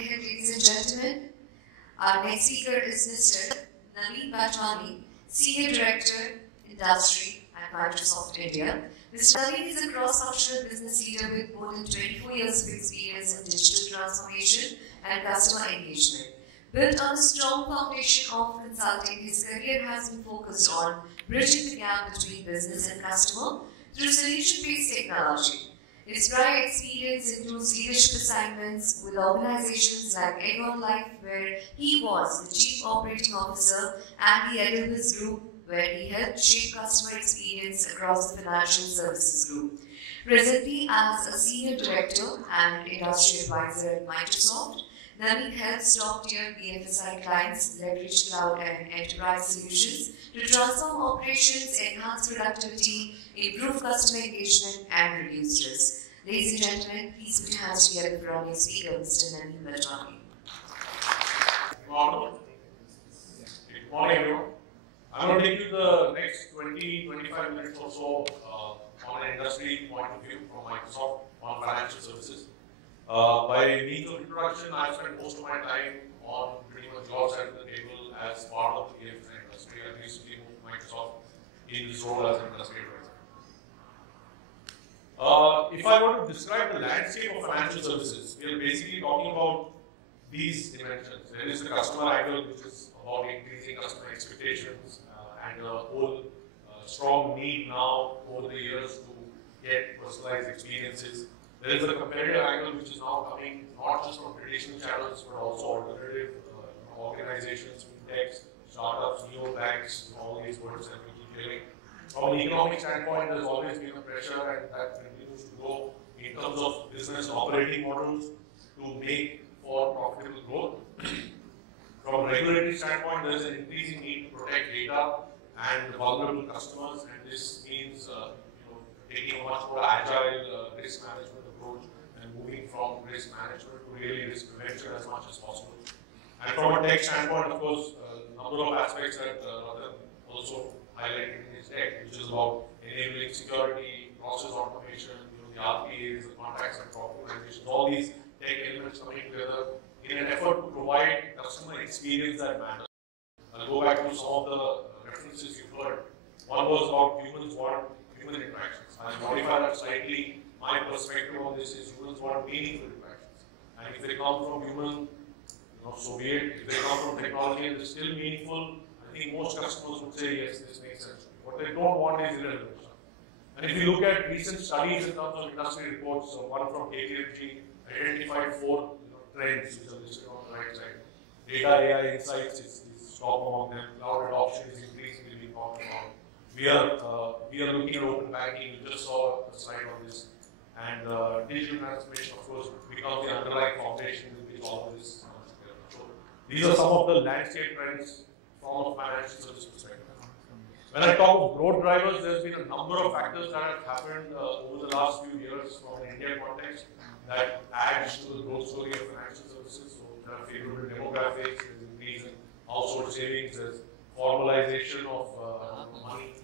Ladies and gentlemen, our next speaker is Mr. Naveen Bachwani, Senior Director, Industry at Microsoft India. Mr. Naveen is a cross-functional business leader with more than 24 years of experience in digital transformation and customer engagement. Built on a strong foundation of consulting, his career has been focused on bridging the gap between business and customer through solution-based technology. His prior experience includes leadership assignments with organizations like Aegon Life, where he was the Chief Operating Officer, and the Edelweiss Group, where he helped shape customer experience across the financial services group. Presently, as a Senior Director and Industry Advisor at Microsoft, Naveen helps top-tier BFSI clients leverage cloud and enterprise solutions to transform operations, enhance productivity, improve customer engagement, and reduce risk. Ladies and gentlemen, please put your hands together for our next speaker, Mr. Naveen Bachwani. Good morning, everyone. I'm going to take you the next 20-25 minutes or so on an industry point of view from Microsoft on financial services. By means of introduction, I've spent most of my time on pretty much your side of the table as part of the BFSI industry. I recently moved to Microsoft in this role as an industry advisor. If I were to describe the landscape of financial services, we are basically talking about these dimensions. There is the customer angle, which is about increasing customer expectations and a whole strong need now over the years to get personalized experiences. There is a competitive angle, which is now coming not just from traditional channels, but also alternative organizations, fintechs, startups, neobanks, all these words that we keep hearing. From an economic standpoint, there's always been a pressure, and that continues to grow in terms of business operating models to make for profitable growth. From a regulatory standpoint, there's an increasing need to protect data and vulnerable customers, and this means taking a much more agile risk management approach and moving from risk management to really risk prevention as much as possible. And from a tech standpoint, of course, a number of aspects that Ratan also highlighted in his deck, which is about enabling security, process automation, the RPAs, the contracts and organizations, all these tech elements coming together in an effort to provide customer experience that matters. I'll go back to some of the references you've heard. One was about humans want human interactions. I'll modify that slightly. My perspective on this is humans want meaningful interactions. And if they come from human, so be it. If they come from technology and they're still meaningful, I think most customers would say, yes, this makes sense. What they don't want is irrelevant stuff. And if you look at recent studies in terms of industry reports, one from 𝗘𝗙𝗪 identified 4 trends which are listed on the right side. Data, AI, insights is top among them. Cloud adoption is increasingly being talked about. We are looking at open banking. We just saw a slide on this. And digital transformation, of course, becomes the underlying foundation with which all of this comes together. So these are some of the landscape trends from a financial service perspective. When I talk of growth drivers, there's been a number of factors that have happened over the last few years from an India context that adds to the growth story of financial services. So there are favorable demographics, there's increase in household savings, there's formalization of money,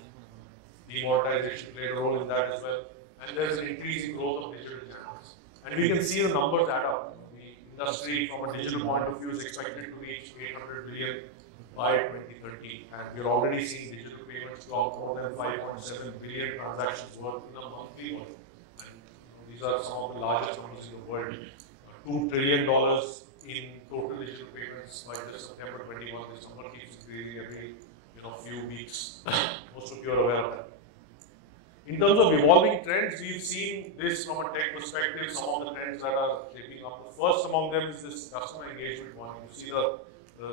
demonetization played a role in that as well, and there's an increasing growth of digital channels. And we can see the numbers add up. The industry, from a digital point of view, is expected to reach 800 billion by 2030, and we're already seeing digital payments clock more than 5.7 billion transactions worth in a monthly volume. And these are some of the largest numbers in the world. $2 trillion in total digital payments by just September 21. This number keeps increasing every few weeks. Most of you are aware of that. In terms of evolving trends, we've seen this from a tech perspective, some of the trends that are shaping up. The first among them is this customer engagement one. You see the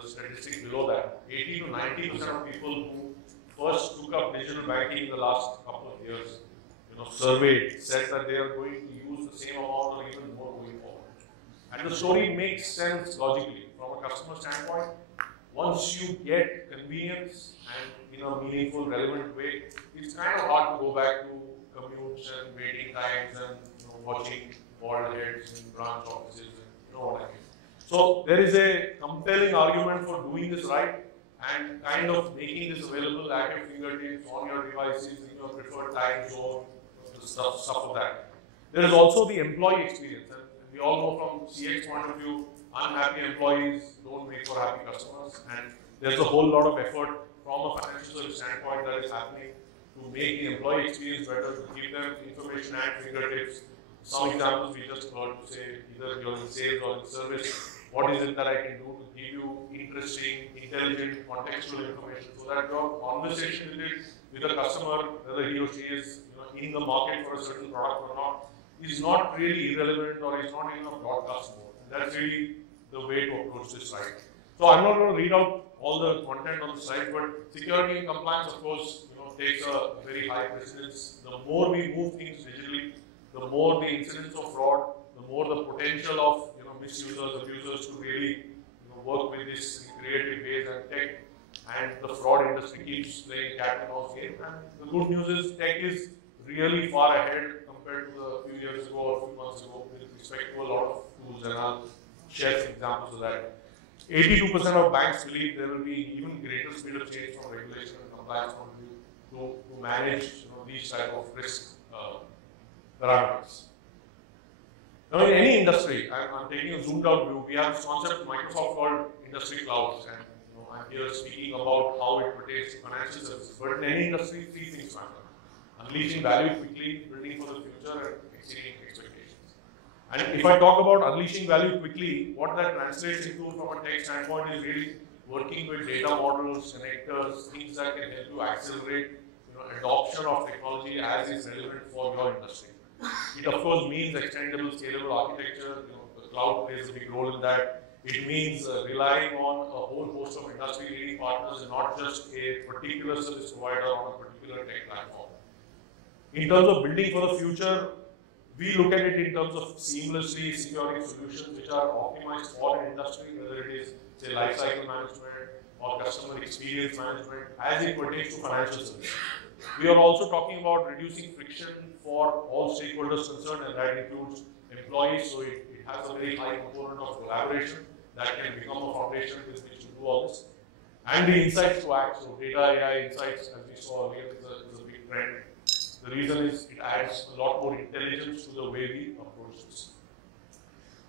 statistic below that. 80 to 90% of people who first took up digital banking in the last couple of years, surveyed, said that they are going to use the same amount or even more going forward. And the story makes sense logically. From a customer standpoint, once you get convenience and in a meaningful, relevant way, it's kind of hard to go back to commutes and waiting times and watching bald heads in branch offices and you know what I mean. So there is a compelling argument for doing this right and kind of making this available at your fingertips on your devices in your preferred time zone, stuff of that. There is also the employee experience, and we all know from CX point of view, unhappy employees don't make for happy customers, and there's a whole lot of effort from a financial service standpoint that is happening to make the employee experience better, to give them information at fingertips. Some examples we just heard to say, either you're in sales or in service, what is it that I can do to give you interesting, intelligent, contextual information so that your conversation with a customer, whether he or she is in the market for a certain product or not, is not really irrelevant or is not in a broadcast mode. And that's really the way to approach this slide. So I'm not going to read out all the content on the slide, but security and compliance, of course, takes a very high precedence. The more we move things digitally, the more the incidence of fraud, the more the potential of misusers, abusers to really work with this in creative ways, and tech and the fraud industry keeps playing cat and mouse game. And the good news is tech is really far ahead compared to a few years ago or a few months ago with respect to a lot of tools, and I'll share some examples of that. 82% of banks believe there will be even greater speed of change from regulation and compliance point of view to manage these type of risk parameters. Now, in any industry, I'm taking a zoomed out view. We have this concept in Microsoft called industry clouds, and I'm here speaking about how it pertains to financial services. But in any industry, three things matter: unleashing value quickly, building for the future, and exceeding expectations. And if I talk about unleashing value quickly, what that translates into from a tech standpoint is really working with data models, connectors, things that can help you accelerate adoption of technology as is relevant for your industry. It of course means extendable, scalable architecture. The cloud plays a big role in that. It means relying on a whole host of industry-leading partners and not just a particular service provider on a particular tech platform. In terms of building for the future, we look at it in terms of seamlessly securing solutions which are optimized for an industry, whether it is, say, lifecycle management or customer experience management, as it pertains to financial services. We are also talking about reducing friction for all stakeholders concerned, and that includes employees, so it has a very high component of collaboration that can become a foundation with which to do all this. And the insights to act, so data, AI, insights, as we saw earlier, is a big trend. The reason is it adds a lot more intelligence to the way we approach this.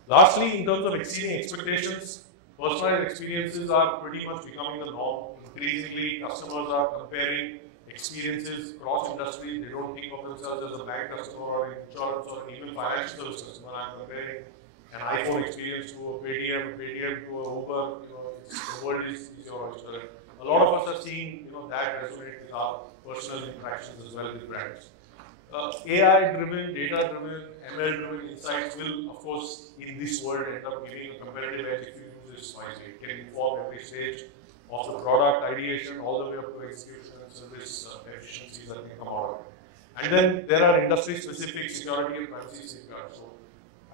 Lastly, in terms of exceeding expectations, personalized experiences are pretty much becoming the norm. Increasingly, customers are comparing experiences across industry. They don't think of themselves as a bank customer or insurance or even financial service customer. I'm comparing an iPhone experience to a Paytm to a Uber. The world is your oyster. A lot of us are seeing that resonate with our personal interactions as well with brands. AI-driven, data-driven, ML-driven insights will, of course, in this world end up giving a competitive edge if you use this wisely. It can inform every stage of the product ideation all the way up to execution and service efficiencies that can come out of it. And then there are industry-specific security and privacy safeguards. So,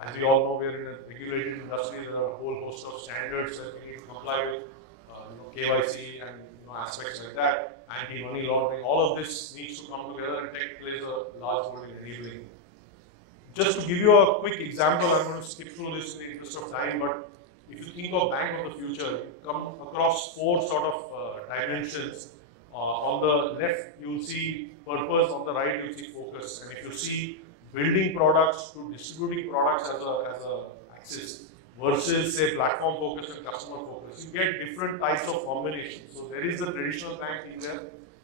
as we all know, we are in a regulated industry. There are a whole host of standards that we need to comply with, KYC and aspects like that, anti-money laundering. All of this needs to come together, and tech plays a large role in enabling. Just to give you a quick example, I'm going to skip through this in the interest of time, but if you think of bank of the future, you come across four sort of dimensions. On the left, you'll see purpose. On the right, you'll see focus. And if you see building products to distributing products as a axis versus, say, platform focus and customer focus, you get different types of combinations. So there is the traditional bank in there,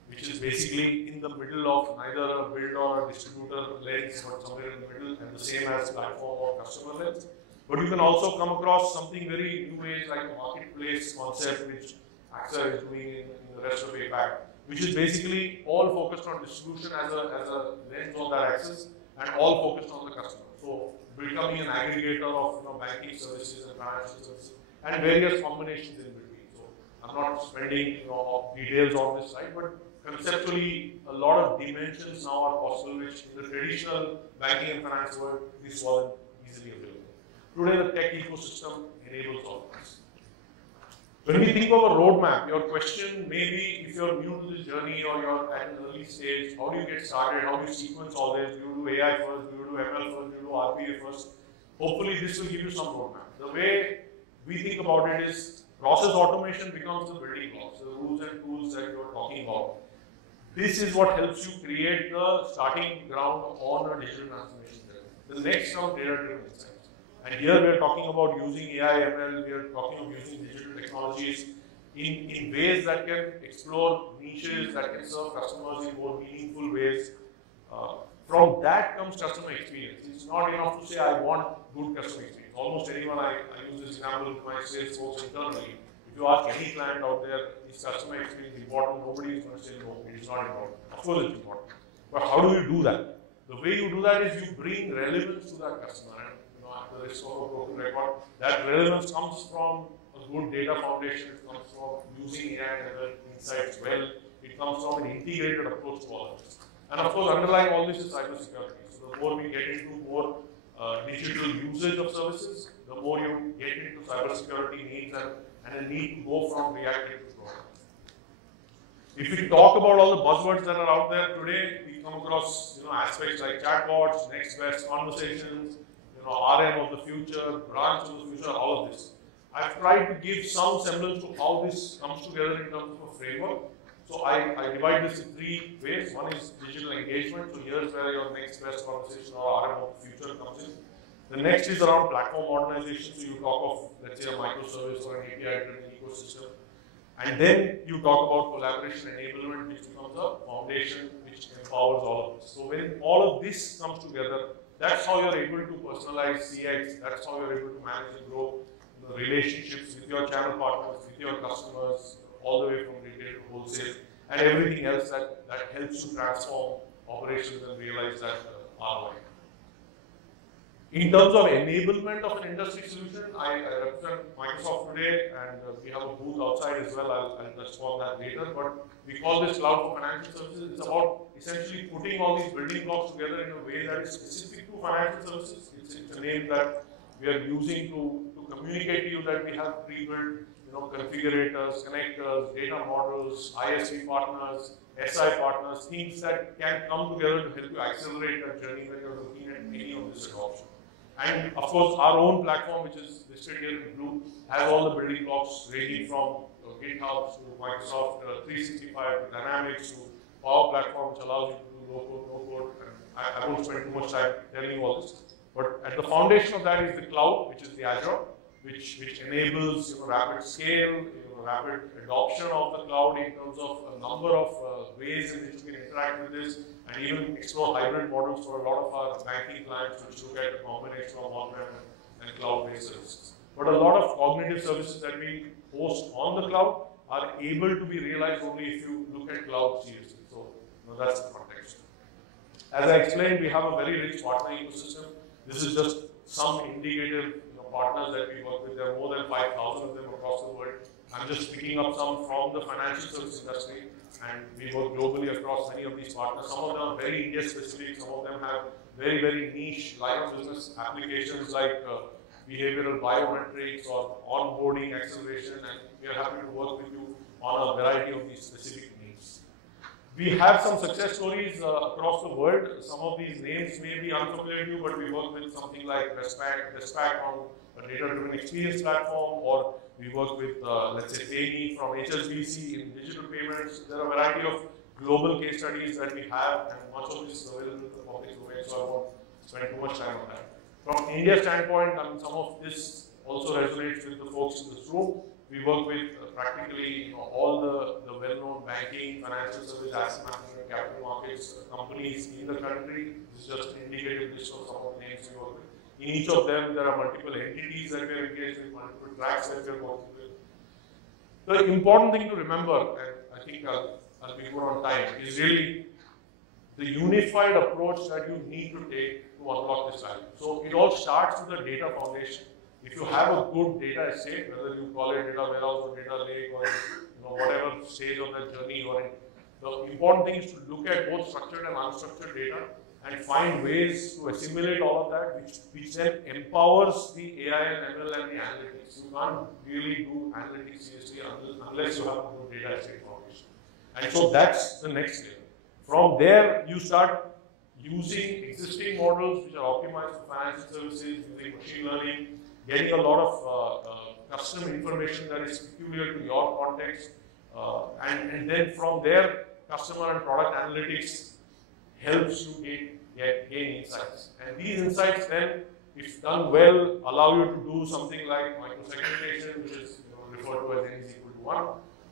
which is basically in the middle of neither a build or a distributor lens, but somewhere in the middle, and the same as platform or customer lens. But you can also come across something very new age like a marketplace concept, which AXA is doing in the rest of APAC, which is basically all focused on distribution as a lens on that axis, and all focused on the customer. So becoming an aggregator of banking services and financial services, and various combinations in between. So I'm not spending details on this slide, but conceptually, a lot of dimensions now are possible, which in the traditional banking and finance world, this wasn't easily available. Today, the tech ecosystem enables all of this. When we think of a roadmap, your question may be, if you're new to this journey or you're at an early stage, how do you get started? How do you sequence all this? Do you do AI first? Do you do ML first? Do you do RPA first? Hopefully, this will give you some roadmap. The way we think about it is, process automation becomes the building blocks, the rules and tools that you're talking about. This is what helps you create the starting ground on a digital transformation journey. The next round, data-driven insights. And here we are talking about using AI, ML, we are talking about using digital technologies in ways that can explore niches, that can serve customers in more meaningful ways. From that comes customer experience. It's not enough to say, I want good customer experience. Almost anyone, I use this example with my sales folks internally. If you ask any client out there, is customer experience important? Nobody is going to say, no, it is not important. Of course it's important. But how do you do that? The way you do that is you bring relevance to that customer. And at the risk of a broken record, that relevance comes from a good data foundation, it comes from using AI and other insights well, it comes from an integrated approach to all of this. And of course, underlying all this is cybersecurity. So the more we get into more digital usage of services, the more you get into cybersecurity needs and a need to go from reactive to proactive. If we talk about all the buzzwords that are out there today, we come across aspects like chatbots, next best conversations, RM of the future, branch of the future, all of this. I've tried to give some semblance to how this comes together in terms of a framework. So I divide this in three ways. One is digital engagement. So here's where your next best conversation or RM of the future comes in. The next is around platform modernization. So you talk of, let's say, a microservice or an API-driven ecosystem. And then you talk about collaboration enablement, which becomes a foundation which empowers all of this. So when all of this comes together, that's how you're able to personalize CX. That's how you're able to manage and grow relationships with your channel partners, with your customers, all the way from retail to wholesale, and everything else that helps you transform operations and realize that ROI. In terms of enablement of an industry solution, I represent Microsoft today, and we have a booth outside as well. I'll touch on that later. But we call this Cloud for Financial Services. It's about essentially putting all these building blocks together in a way that is specific to financial services. It's a name that we are using to communicate to you that we have pre-built configurators, connectors, data models, ISV partners, SI partners, things that can come together to help you accelerate that journey when you're looking at any of this adoption. And of course, our own platform, which is listed here in blue, has all the building blocks ranging from GitHub to Microsoft 365 to Dynamics to Power Platform, which allows you to do low-code, no-code. I won't spend too much time telling you all this. But at the foundation of that is the cloud, which is the Azure, which enables rapid scale, rapid adoption of the cloud in terms of a number of ways in which we can interact with this, and even explore hybrid models for a lot of our banking clients, which look at a combination of on-prem and cloud-based services. But a lot of cognitive services that we host on the cloud are able to be realized only if you look at cloud seriously. So that's the context. As I explained, we have a very rich partner ecosystem. This is just some indicative partners that we work with. There are more than 5,000 of them across the world. I'm just picking up some from the financial service industry, and we work globally across many of these partners. Some of them are very India specific, some of them have very, very niche line of business applications like behavioral biometrics or onboarding acceleration, and we are happy to work with you on a variety of these specific needs. We have some success stories across the world. Some of these names may be unfamiliar to you, but we work with something like Westpac on a data-driven experience platform, or we work with, let's say, 𝗕𝗙 from HSBC in digital payments. There are a variety of global case studies that we have, and much of this is available in the public domain, so I won't spend too much time on that. From India standpoint, some of this also resonates with the folks in this room. We work with practically all the well-known banking, financial service, asset management, capital markets companies in the country. This is just an indicative list of some of the names we work with. In each of them, there are multiple entities that we are engaged with, multiple tracks that we are working with. The important thing to remember, and I think I'll be good on time, is really the unified approach that you need to take to unlock this value. So it all starts with the data foundation. If you have a good data estate, whether you call it data warehouse or data lake or whatever stage of that journey you are in, the important thing is to look at both structured and unstructured data and find ways to assimilate all of that, which then empowers the AI and ML and the analytics. You can't really do analytics seriously unless you have a good data estate foundation. And so that's the next layer. From there, you start using existing models which are optimized for financial services, using machine learning, getting a lot of custom information that is peculiar to your context, and then from there, customer and product analytics helps you gain insights. And these insights then if done well, allow you to do something like microsegmentation, which is referred to as n is equal to 1,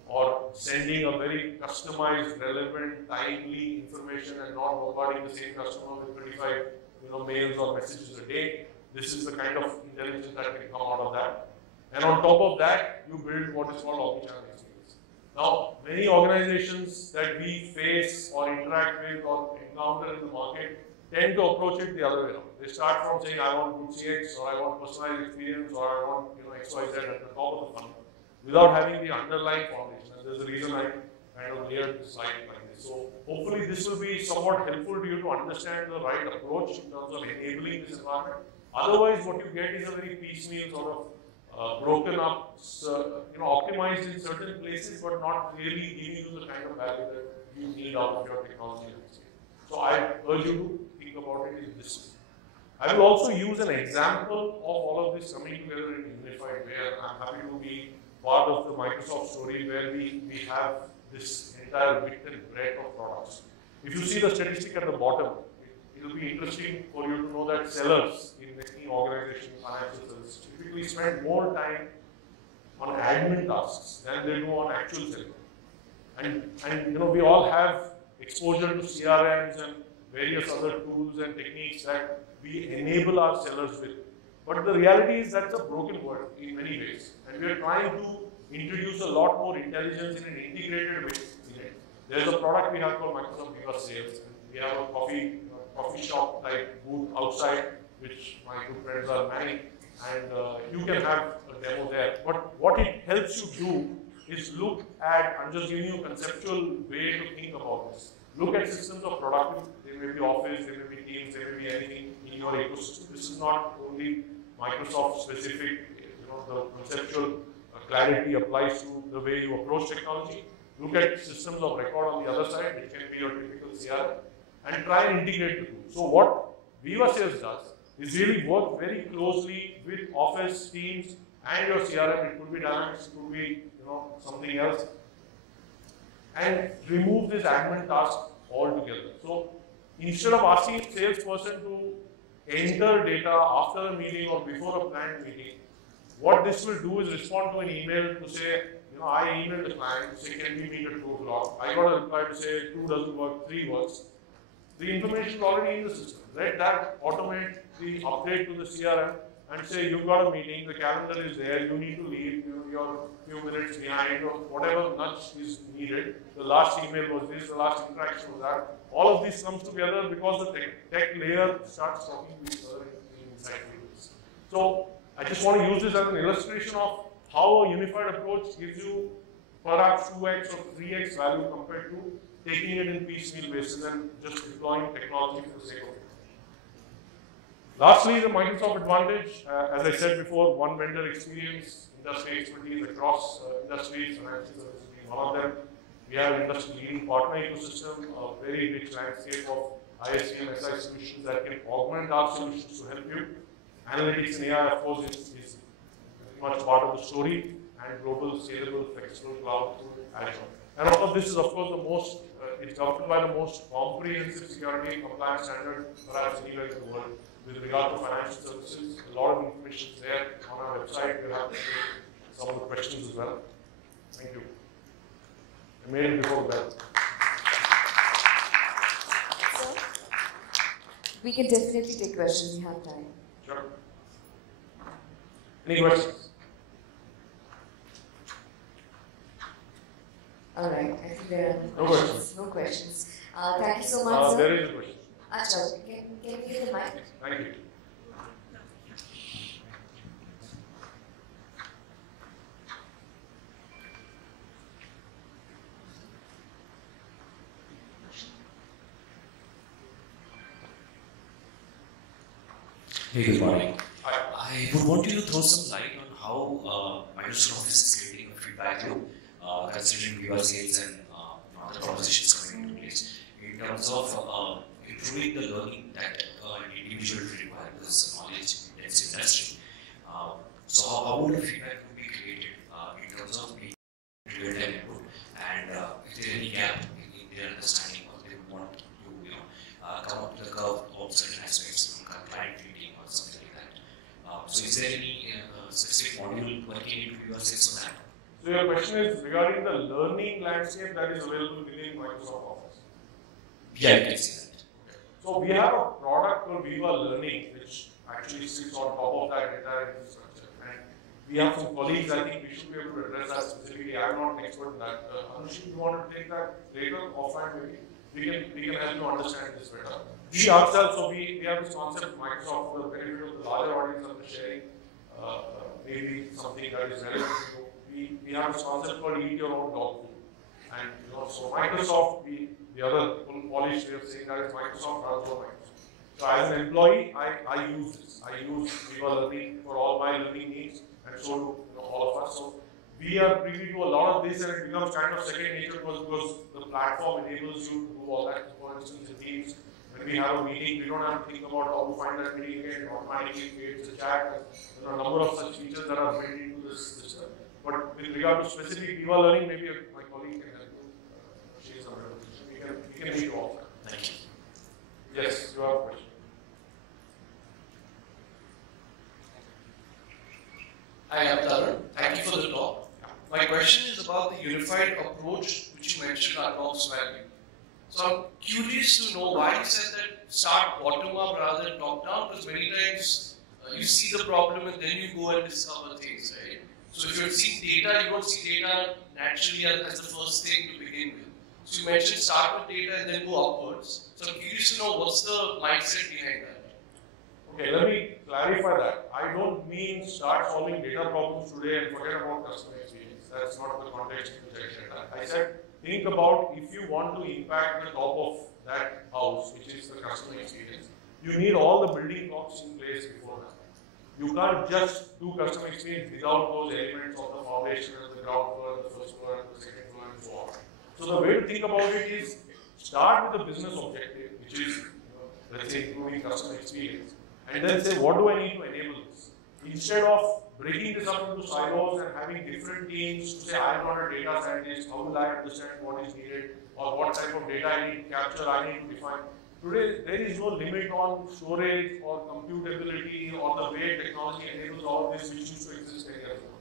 or sending a very customized, relevant, timely information and not bombarding the same customer with 25 mails or messages a day. This is the kind of intelligence that can come out of that. And on top of that, you build what is called omnichannel experience. Now, many organizations that we face or interact with or encounter in the market tend to approach it the other way around. They start from saying, I want good CX, or I want personalized experience, or I want XYZ at the top of the funnel, without having the underlying foundation. And there's a reason I kind of layered the slide like this. So hopefully this will be somewhat helpful to you to understand the right approach in terms of enabling this environment. Otherwise, what you get is a very piecemeal sort of broken up, optimized in certain places, but not really giving you the kind of value that you need out of your technology. So I urge you to think about it in this way. I will also use an example of all of this coming together in a unified way. I'm happy to be part of the Microsoft story where we have this entire width and breadth of products. If you see the statistic at the bottom, it will be interesting for you to know that sellers in any organization, financial services, typically spend more time on admin tasks than they do on actual selling. And we all have exposure to CRMs and various other tools and techniques that we enable our sellers with. But the reality is that's a broken world in many ways. And we are trying to introduce a lot more intelligence in an integrated way in it. There's a product we have called Microsoft Viva Sales. We have a coffee shop type booth outside, which my good friends are manning. And you can have a demo there. But what it helps you do is look at, I'm just giving you a conceptual way to think about this. Look at systems of productivity. There may be Office, there may be Teams, there may be anything in your ecosystem. This is not only Microsoft specific, the conceptual clarity applies to the way you approach technology. Look at systems of record on the other side, which can be your typical CRM, and try and integrate the two. So what Viva Sales does is really work very closely with Office, Teams, and your CRM. It could be Dynamics, it could be something else, and remove this admin task altogether. So instead of asking a salesperson to enter data after a meeting or before a planned meeting, what this will do is respond to an email to say, I emailed the client to say, can we meet at 2 o'clock? I got a reply to say 2 doesn't work, 3 works. The information is already in the system. Let that automate the update to the CRM and say, you've got a meeting, the calendar is there, you need to leave, you're a few minutes behind, or whatever nudge is needed. The last email was this, the last interaction was that. All of this comes together because the tech layer starts talking to each other inside this. So I just want to use this as an illustration of how a unified approach gives you perhaps 2x or 3x value compared to taking it in piecemeal basis and just deploying technology for the sake of it. Lastly, the Microsoft advantage, as I said before, one vendor experience, industry expertise across industries, financial services being one of them. We have an industry-leading partner ecosystem, a very rich landscape of ISV and SI solutions that can augment our solutions to help you. Analytics and AI, of course, is very much part of the story, and global, scalable, flexible cloud through Azure. And all of this is, of course, it's governed by the most comprehensive security and compliance standard perhaps anywhere in the world. With regard to financial services, a lot of information is there on our website. We'll have to take some of the questions as well. Thank you. I made it before the bell. So, we can definitely take questions. We have time. Sure. Any questions? All right. I think there are no questions. No questions. Thank you so much, sir. There is a question. Achha, can you give the mic? Thank you. Hey, good morning. Hi. I would want you to throw some light on how Microsoft Office is creating a feedback loop, considering Viva Sales and other propositions coming into place, in terms of improving the learning that an individual will require, because knowledge-intensive industry. So how would a feedback loop be created in terms of being real-time input, and if there is any gap in their understanding, or they would want to come up to the curve of certain aspects from client meeting or something like that? sense on that. So your question is regarding the learning landscape that is available within Microsoft Office. Yeah, you can see that. So we have a product called 𝗵𝗏 Learning, which actually sits on top of that entire infrastructure. And we have some colleagues, I think we should be able to address that specifically. I'm not an expert in that. Anushi, you want to take that later, offline maybe? We can help you understand this better. We ourselves, so we have this concept, Microsoft, for the benefit of the larger audience of the sharing, maybe something that is relevant to you. We have this concept called eat your own dog food. And so Microsoft, the other polished way of saying that is Microsoft runs on Microsoft. So as an employee, I use this. I use 𝗵𝗏 Learning for all my learning needs, and so do all of us. So we are privy to a lot of this, and it becomes kind of second nature because the platform enables you to do all that. For instance, in Teams, when we have a meeting, we don't have to think about how to find that meeting again, automatically creates a chat. There are a number of such features that are built into this system. But with regard to specific 𝗵𝗏 Learning, maybe my colleague can help you. She is available. We can meet you all. Thank you. Yes, you have a question. Hi, I'm Tarun. Thank you for the talk. My question is about the unified approach which you mentioned unlocks value. So I'm curious to know why you said that start bottom up rather than top down, because many times you see the problem and then you go and discover things, right? So if you're seeing data, you don't see data naturally as the first thing to begin with. So you mentioned start with data and then go upwards. So I'm curious to know what's the mindset behind that. Okay, let me clarify that. I don't mean start solving data problems today and forget about customer experience. That's not the context in which I said that. I said, think about if you want to impact the top of that house, which is the customer experience, you need all the building blocks in place before that. You can't just do customer experience without those elements of the foundation and the ground floor, the first floor, and the second floor, and so on. So the way to think about it is start with the business objective, which is, let's say, improving customer experience, and then say, what do I need to enable this? Instead of breaking this up into silos and having different teams to say, I'm not a data scientist, how will I understand what is needed, or what type of data I need to capture, I need to define. Today, there is no limit on storage or computability or the way technology enables all this which used to exist 10 years ago.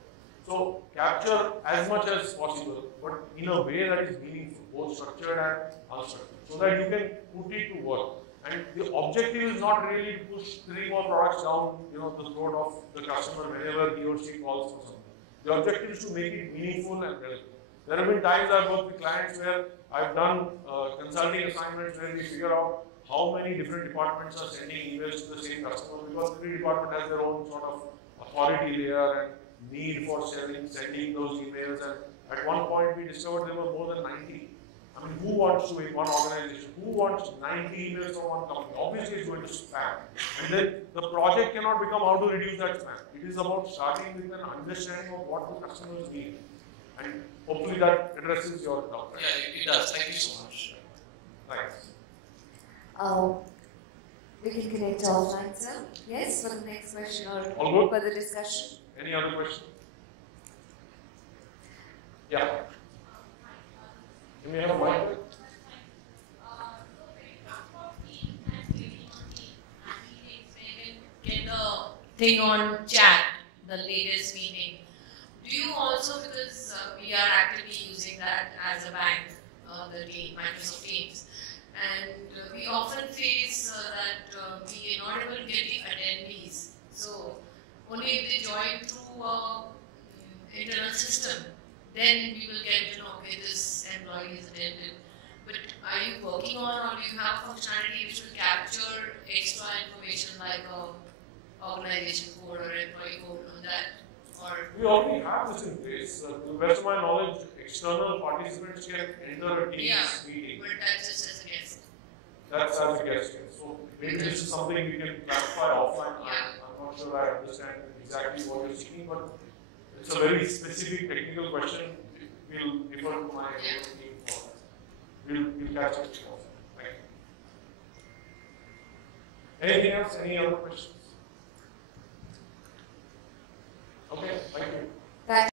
So, capture as much as possible, but in a way that is meaningful, both structured and unstructured, so that you can put it to work. And the objective is not really to push 3 more products down, the throat of the customer whenever he or she calls for something. The objective is to make it meaningful and relevant. There have been times I've worked with clients where I've done consulting assignments where we figure out how many different departments are sending emails to the same customer, because every department has their own sort of authority layer and need for sending those emails. And at one point we discovered there were more than 90. I mean, who wants to, in one organization, who wants 90 emails from one company? Obviously it's going to spam. And then the project cannot become how to reduce that spam. It is about starting with an understanding of what the customers need. And hopefully that addresses your doubt. Right? Yeah, it does. Thank you so much. Thanks. We can connect offline, sir. Yes, for the next question or All good? for the discussion. Any other question? Yeah. Can we have a mic? Get the thing on chat, the latest meeting. Do you also, because we are actively using that as a bank, the Microsoft Teams, and we often face that we are not able to get the attendees. So only if they join through internal system, then we will get to know, okay, this employee is attended. But are you working on, or do you have functionality which will capture extra information like organization code or employee code on that? Or we already have this in place. To the best of my knowledge, external participants can enter a Teams meeting. But that's just as a guest. That's as a guest. So maybe this is something we can clarify offline. I'm not sure I understand exactly what you're seeking, but it's a very specific technical question. We'll refer to my team for that. We'll catch up. Thank you. Anything else? Any other questions? Okay, thank you.